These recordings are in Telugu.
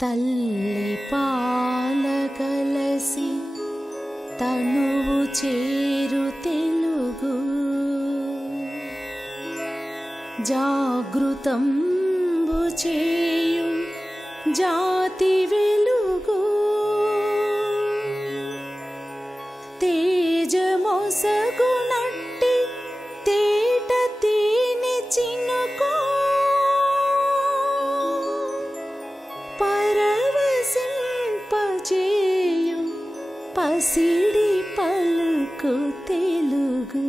తల్లి పాల కలసి తనువు చేరు తెలుగు జాగృతంబు చేయు జాతి వెలుగు తేజమొసగునట్టి తేట తేనె చినుకు పరవశింపజేయు పసిడి పలుకు తెలుగు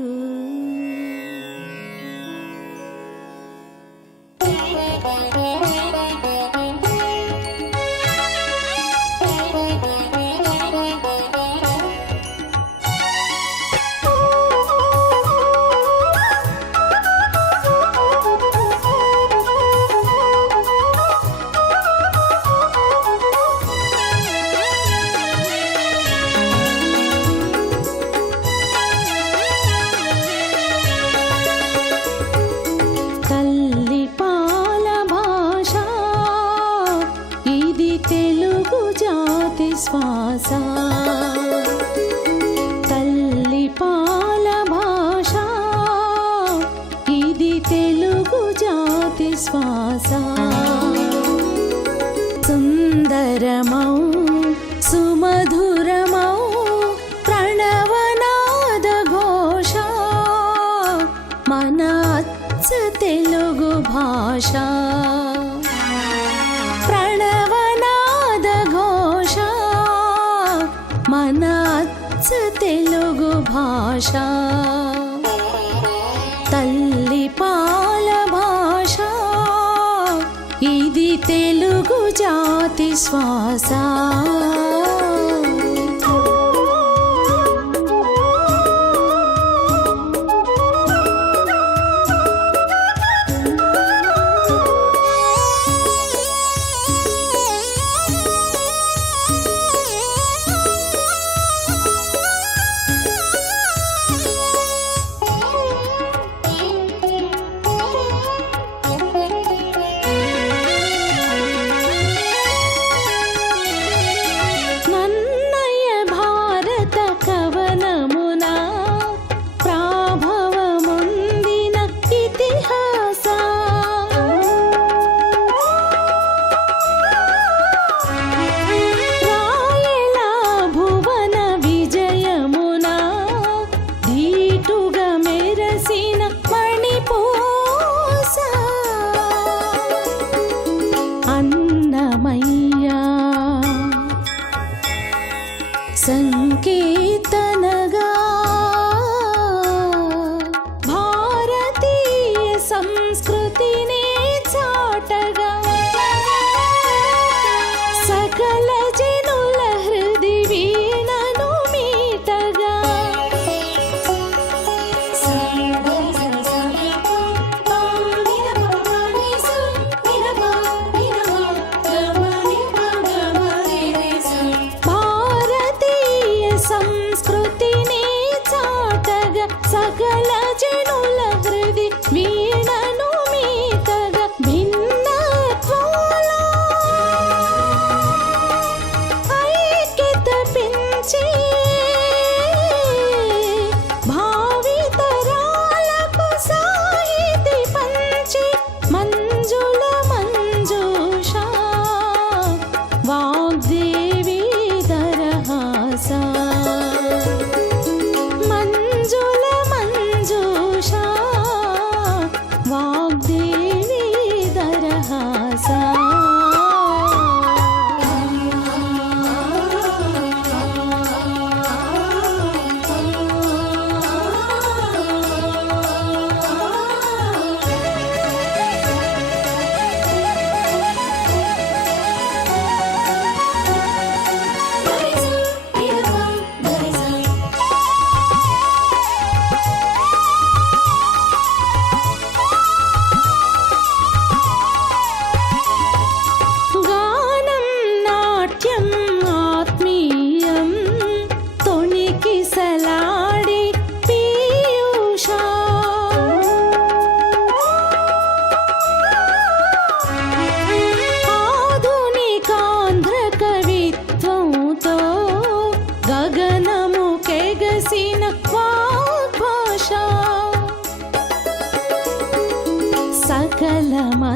శ్వాస తల్లి పాల భాష ఇది తెలుగు జాతి శ్వాస సుందరమౌ సుమధురమౌ ప్రణవనాద ఘోష మన అచ్చ తెలుగు భాష మన అచ్చ తెలుగు భాష తల్లి పాల భాష ఇది తెలుగు జాతి శ్వాస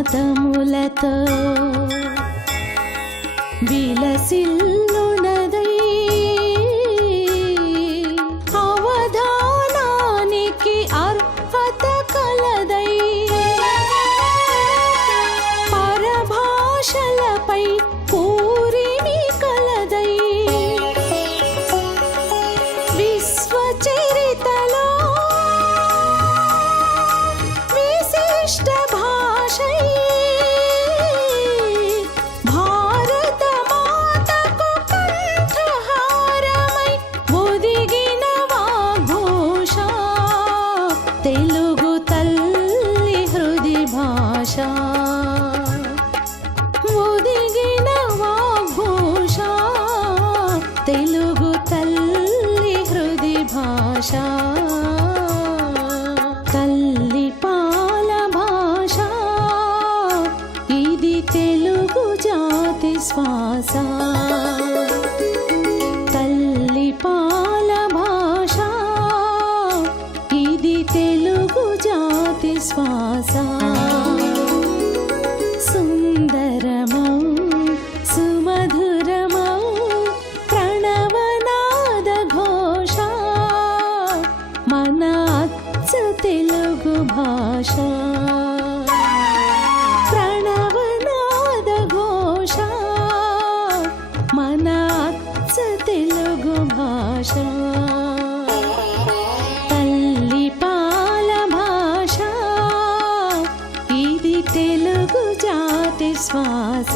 నాదములతో విలసిల్లునదై అవధానానికి అర్హత కలదై పరభాషలపై పూరిమి కలదై విశ్వచరితలో విశిష్ట భాషై భారత మాతకు కంఠహారమై ఒదిగిన వాగ్ఘోష తెలుగు తల్లి హృది భాష ఒదిగిన వాగ్ఘోష తెలుగు తల్లి హృది భాష తల్లి పాల భాష ఇది తెలుగు జాతి శ్వాస తల్లి పాల భాష ఇది తెలుగు జాతి శ్వాస సుందరమౌ సుమధురమౌ ప్రణవనాద ఘోష మన అచ్చ తెలుగు భాష ప్రణవనాద ఘోష మన అచ్చ తెలుగు భాష తల్లి పాల భాష ఇది తెలుగు జాతి శ్వాస.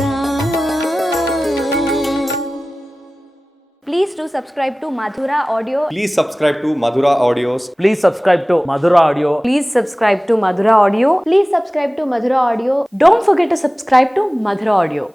Please do subscribe to Madhura Audio. Please subscribe to Madhura Audios. Please subscribe to Madhura Audio. Please subscribe to Madhura Audio. Please subscribe to Madhura Audio. Don't forget to subscribe to Madhura Audio.